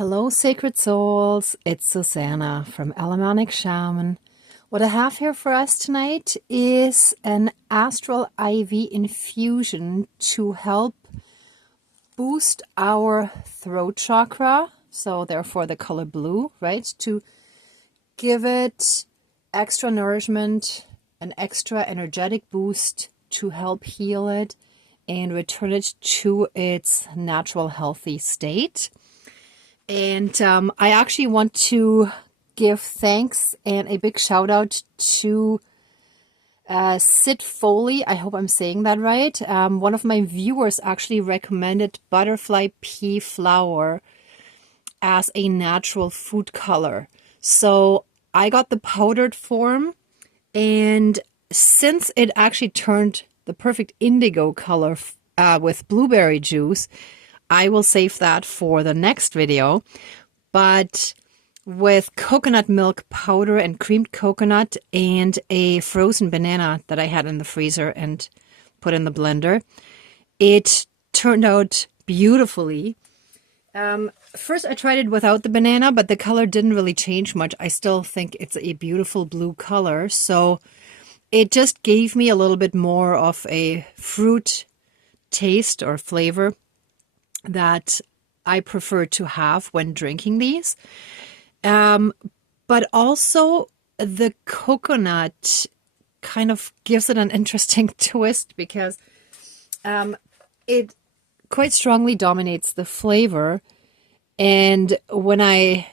Hello, sacred souls. It's Susanna from Alamanic Shaman. What I have here for us tonight is an Astral IV infusion to help boost our throat chakra. So therefore the color blue, right? To give it extra nourishment, an extra energetic boost to help heal it and return it to its natural healthy state. And I actually want to give thanks and a big shout out to Sid Foley. I hope I'm saying that right. One of my viewers actually recommended butterfly pea flower as a natural food color. So I got the powdered form, and since it actually turned the perfect indigo color with blueberry juice, I will save that for the next video. But with coconut milk powder and creamed coconut and a frozen banana that I had in the freezer and put in the blender, it turned out beautifully. First I tried it without the banana, but the color didn't really change much. I still think it's a beautiful blue color. So it just gave me a little bit more of a fruit taste or flavor that I prefer to have when drinking these. But also the coconut kind of gives it an interesting twist because it quite strongly dominates the flavor. And when I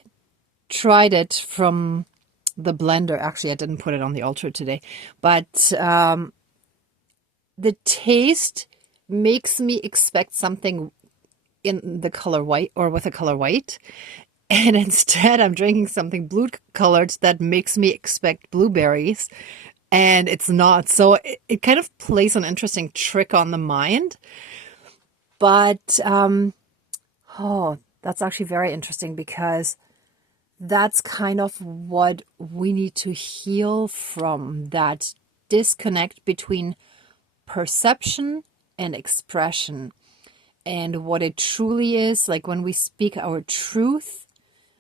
tried it from the blender, actually I didn't put it on the altar today, but the taste makes me expect something in the color white or with the color white, and instead I'm drinking something blue colored that makes me expect blueberries, and it's not. So it kind of plays an interesting trick on the mind. But that's actually very interesting because that's kind of what we need to heal from, that disconnect between perception and expression. And what it truly is, like when we speak our truth,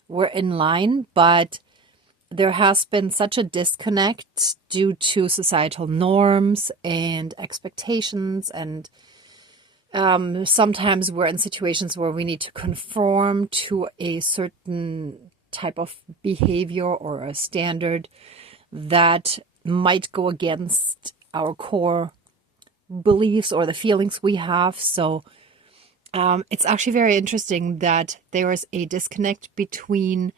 we're in line, but there has been such a disconnect due to societal norms and expectations. And sometimes we're in situations where we need to conform to a certain type of behavior or a standard that might go against our core beliefs or the feelings we have. So it's actually very interesting that there is a disconnect between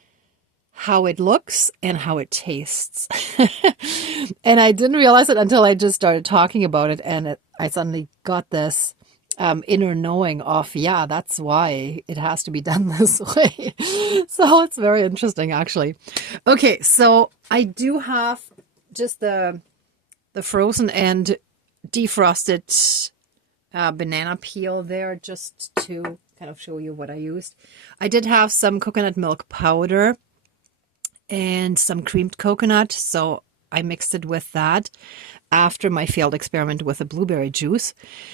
how it looks and how it tastes. And I didn't realize it until I just started talking about it, and I suddenly got this inner knowing of, yeah, that's why it has to be done this way. So it's very interesting, actually. Okay, so I do have just the frozen and defrosted banana peel there, just to kind of show you what I used. I did have some coconut milk powder and some creamed coconut, so I mixed it with that after my failed experiment with the blueberry juice.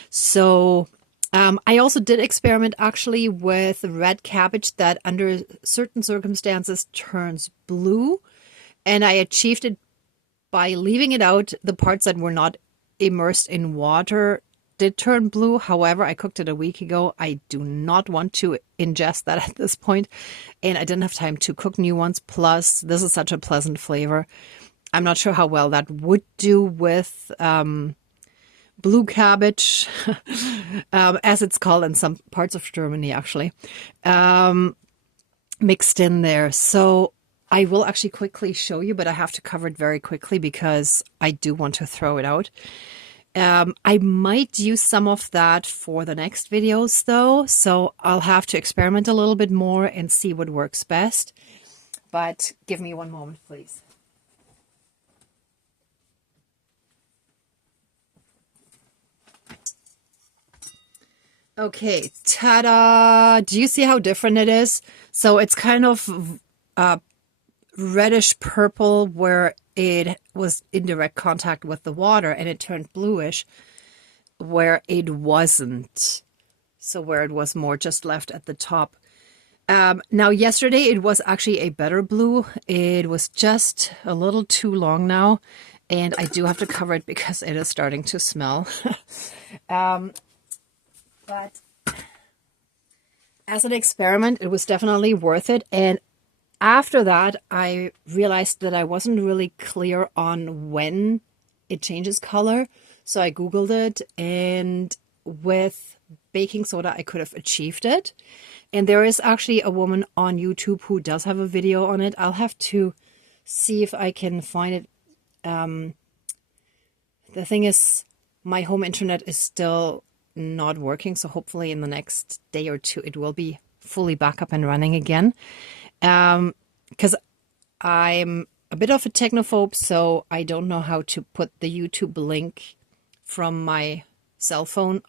So I also did experiment actually with red cabbage that under certain circumstances turns blue, and I achieved it by leaving it out. The parts that were not immersed in water did turn blue. However, I cooked it a week ago. I do not want to ingest that at this point, and I didn't have time to cook new ones. Plus, this is such a pleasant flavor. I'm not sure how well that would do with blue cabbage, as it's called in some parts of Germany, actually, mixed in there. So I will actually quickly show you, but I have to cover it very quickly because I do want to throw it out. I might use some of that for the next videos though, so I'll have to experiment a little bit more and see what works best. But give me one moment, please. Okay, ta-da! Do you see how different it is? So it's kind of reddish purple where it was in direct contact with the water, and it turned bluish where it wasn't. So where it was more just left at the top. Now, yesterday it was actually a better blue. It was just a little too long now, and I do have to cover it because it is starting to smell. But as an experiment, it was definitely worth it. And after that, I realized that I wasn't really clear on when it changes color. So I Googled it, and with baking soda, I could have achieved it. And there is actually a woman on YouTube who does have a video on it. I'll have to see if I can find it. The thing is, my home internet is still not working, so hopefully in the next day or two it will be fully back up and running again. Because I'm a bit of a technophobe, so I don't know how to put the YouTube link from my cell phone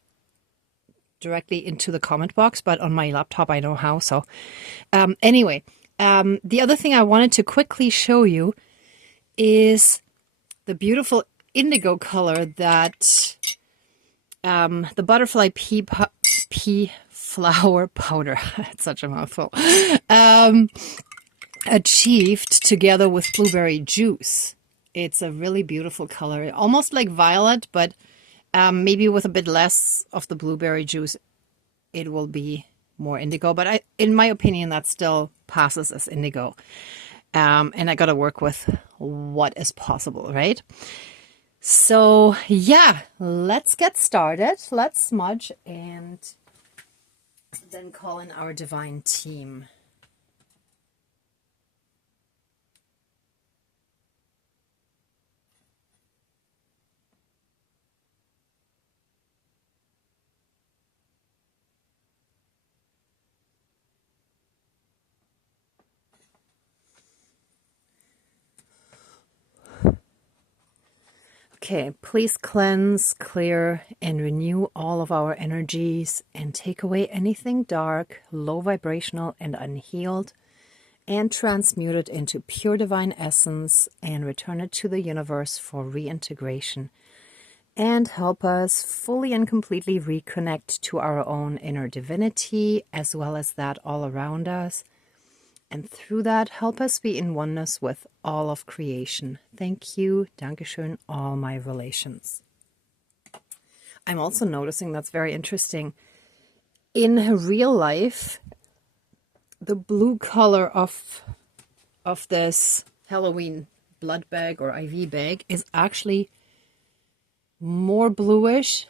directly into the comment box, but on my laptop I know how. So anyway, the other thing I wanted to quickly show you is the beautiful indigo color that the butterfly pea flower powder, it's such a mouthful, achieved together with blueberry juice. It's a really beautiful color, almost like violet, but maybe with a bit less of the blueberry juice, it will be more indigo. But in my opinion, that still passes as indigo. And I got to work with what is possible, right? So yeah, let's get started. Let's smudge and then call in our divine team. Okay, please cleanse, clear, and renew all of our energies and take away anything dark, low vibrational, and unhealed, and transmute it into pure divine essence and return it to the universe for reintegration. And help us fully and completely reconnect to our own inner divinity as well as that all around us. And through that, help us be in oneness with all of creation. Thank you. Dankeschön, all my relations. I'm also noticing that's very interesting. In real life, the blue color of this Halloween blood bag or IV bag is actually more bluish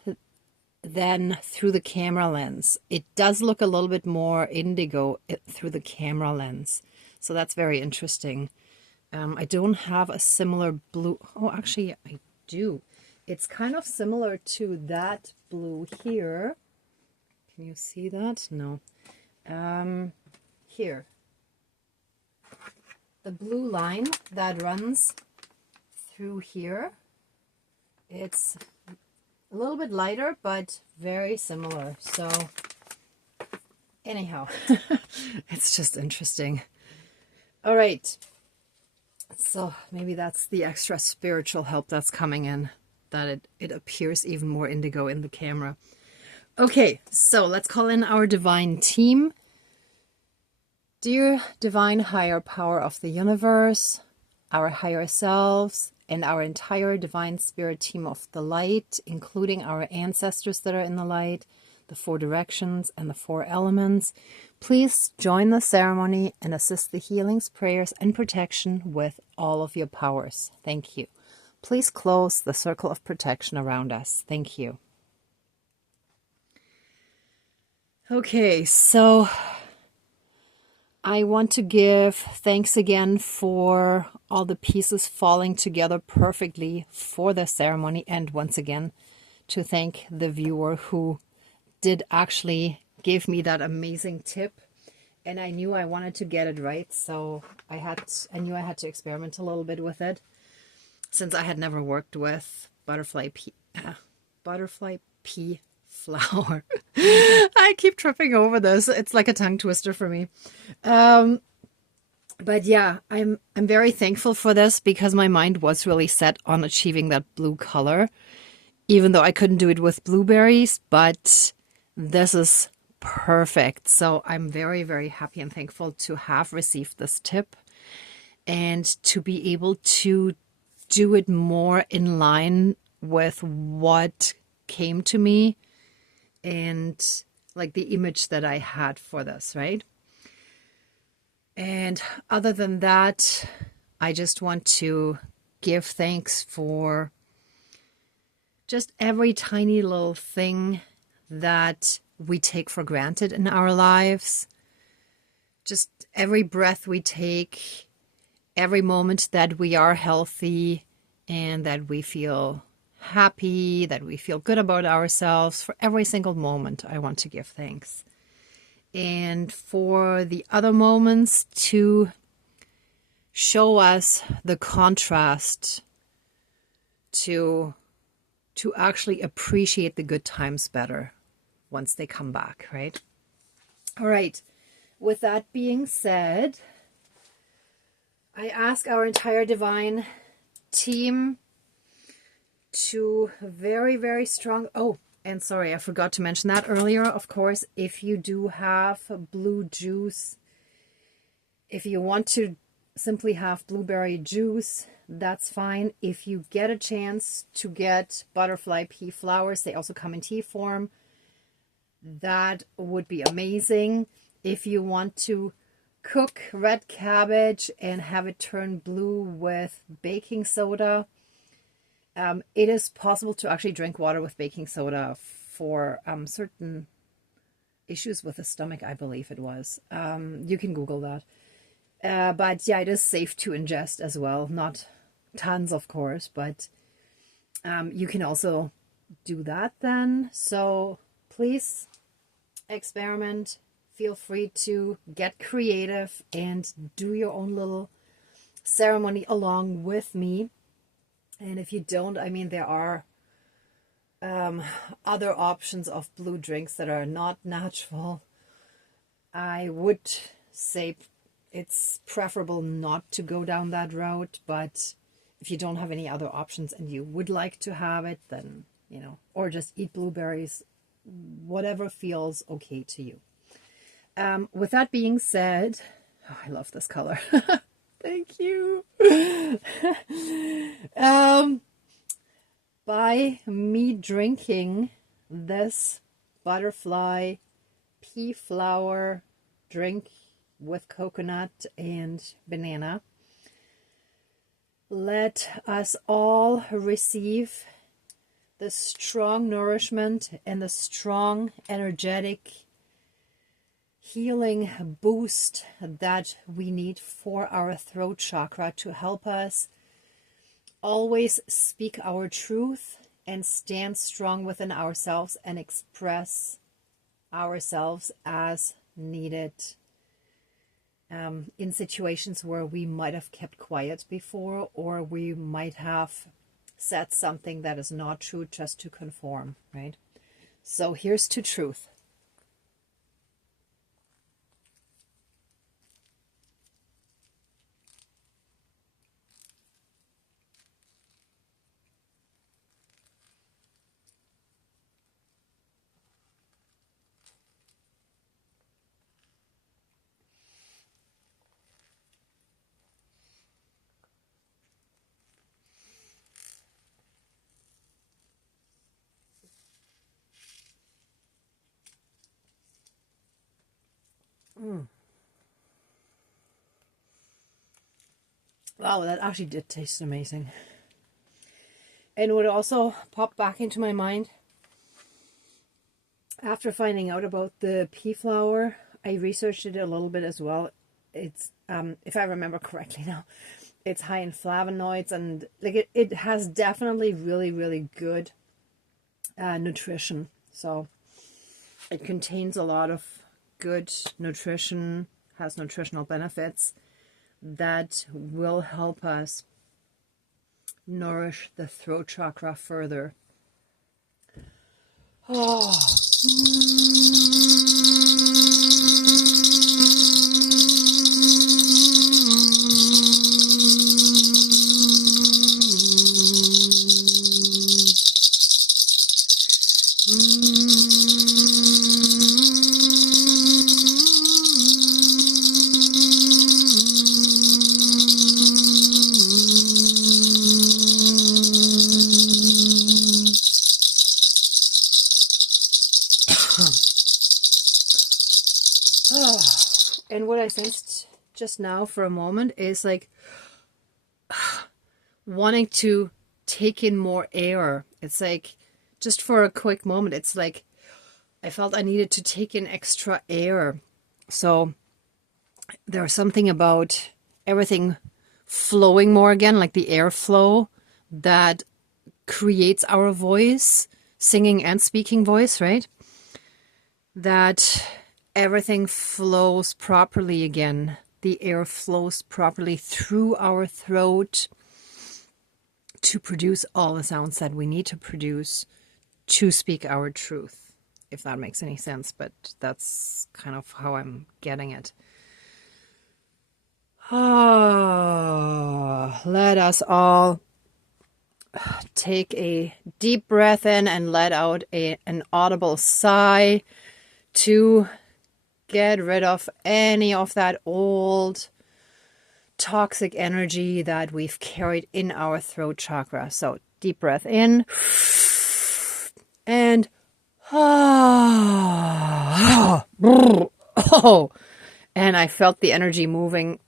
than through the camera lens. It does look a little bit more indigo through the camera lens. So that's very interesting. I don't have a similar blue. Oh, actually, I do. It's kind of similar to that blue here. Can you see that? No. Here. The blue line that runs through here. It's a little bit lighter, but very similar. So anyhow, it's just interesting. All right. So maybe that's the extra spiritual help that's coming in, that it appears even more indigo in the camera. Okay, so let's call in our divine team. Dear divine higher power of the universe, our higher selves, and our entire divine spirit team of the light, including our ancestors that are in the light, the 4 directions, and the 4 elements, please join the ceremony and assist the healings, prayers, and protection with all of your powers. Thank you. Please close the circle of protection around us. Thank you. Okay, so I want to give thanks again for all the pieces falling together perfectly for the ceremony, and once again to thank the viewer who did actually give me that amazing tip, and I knew I wanted to get it right, so I knew I had to experiment a little bit with it, since I had never worked with butterfly pea flower. I keep tripping over this. It's like a tongue twister for me. But yeah, I'm very thankful for this, because my mind was really set on achieving that blue color, even though I couldn't do it with blueberries. But this is perfect. So I'm very, very happy and thankful to have received this tip and to be able to do it more in line with what came to me and like the image that I had for this, right? And other than that, I just want to give thanks for just every tiny little thing that we take for granted in our lives. Just every breath we take, every moment that we are healthy and that we feel happy, that we feel good about ourselves. For every single moment, I want to give thanks. And for the other moments, to show us the contrast, to actually appreciate the good times better once they come back, right? All right. With that being said, I ask our entire divine team to very, very strong... Oh, and sorry, I forgot to mention that earlier. Of course, if you do have blue juice, if you want to simply have blueberry juice, that's fine. If you get a chance to get butterfly pea flowers, they also come in tea form. That would be amazing. If you want to cook red cabbage and have it turn blue with baking soda, it is possible to actually drink water with baking soda for certain issues with the stomach, I believe it was. You can Google that. But yeah, it is safe to ingest as well. Not tons, of course, but you can also do that then. So please experiment. Feel free to get creative and do your own little ceremony along with me. And if you don't, I mean, there are other options of blue drinks that are not natural. I would say it's preferable not to go down that route, but if you don't have any other options and you would like to have it, then, you know, or just eat blueberries, whatever feels okay to you. With that being said, oh, I love this color. Thank you. By me drinking this butterfly pea flower drink with coconut and banana, let us all receive the strong nourishment and the strong energetic healing boost that we need for our throat chakra to help us always speak our truth and stand strong within ourselves and express ourselves as needed in situations where we might have kept quiet before, or we might have said something that is not true just to conform, right? So here's to truth. Wow, that actually did taste amazing. And what also popped back into my mind after finding out about the pea flower, I researched it a little bit as well. It's, if I remember correctly now, it's high in flavonoids, and like it has definitely really, really good nutrition. So it contains a lot of good nutrition, has nutritional benefits that will help us nourish the throat chakra further. Oh. And what I sensed just now for a moment is like wanting to take in more air. It's like just for a quick moment, it's like I felt I needed to take in extra air. So there's something about everything flowing more again, like the airflow that creates our voice, singing and speaking voice, right? That everything flows properly again. The air flows properly through our throat to produce all the sounds that we need to produce to speak our truth, if that makes any sense. But that's kind of how I'm getting it. Let us all take a deep breath in and let out an audible sigh to get rid of any of that old toxic energy that we've carried in our throat chakra. So deep breath in and and I felt the energy moving.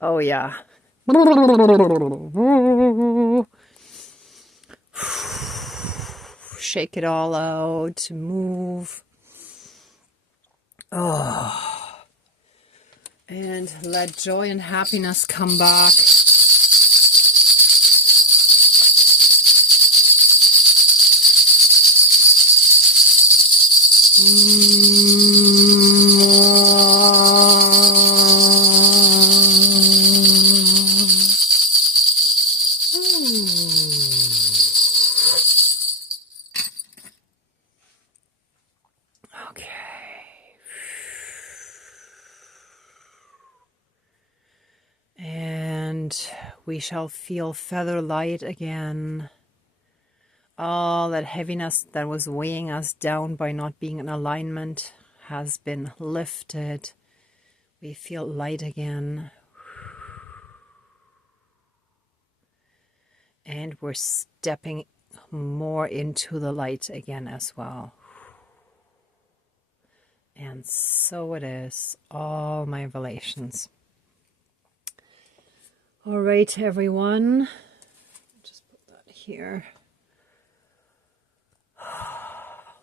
Oh yeah. Shake it all out, move. And let joy and happiness come back. Okay. And we shall feel feather light again. All that heaviness that was weighing us down by not being in alignment has been lifted. We feel light again. And we're stepping more into the light again as well. And so it is, all my relations. All right, everyone. Just put that here.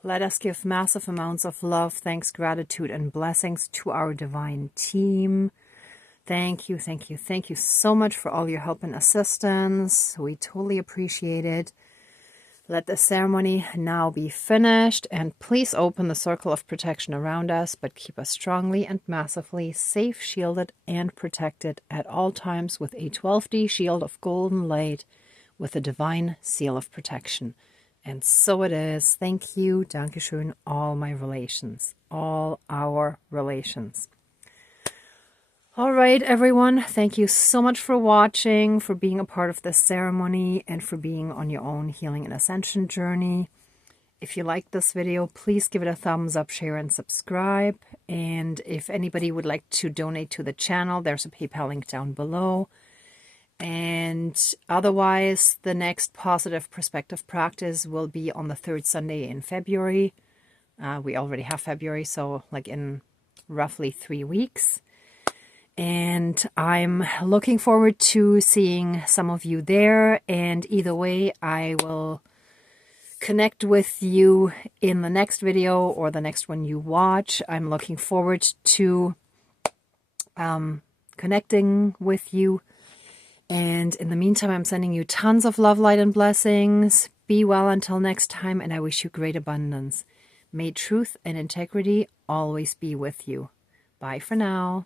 Let us give massive amounts of love, thanks, gratitude, and blessings to our divine team. Thank you, thank you, thank you so much for all your help and assistance. We totally appreciate it. Let the ceremony now be finished, and please open the circle of protection around us, but keep us strongly and massively safe, shielded, and protected at all times with a 12D shield of golden light with a divine seal of protection. And so it is. Thank you. Dankeschön, all my relations, all our relations. All right, everyone. Thank you so much for watching, for being a part of this ceremony, and for being on your own healing and ascension journey. If you liked this video, please give it a thumbs up, share, and subscribe. And if anybody would like to donate to the channel, there's a PayPal link down below. And otherwise, the next positive perspective practice will be on the third Sunday in February. We already have February, so like in roughly 3 weeks. And I'm looking forward to seeing some of you there. And either way, I will connect with you in the next video or the next one you watch. I'm looking forward to connecting with you. And in the meantime, I'm sending you tons of love, light, and blessings. Be well until next time, and I wish you great abundance. May truth and integrity always be with you. Bye for now.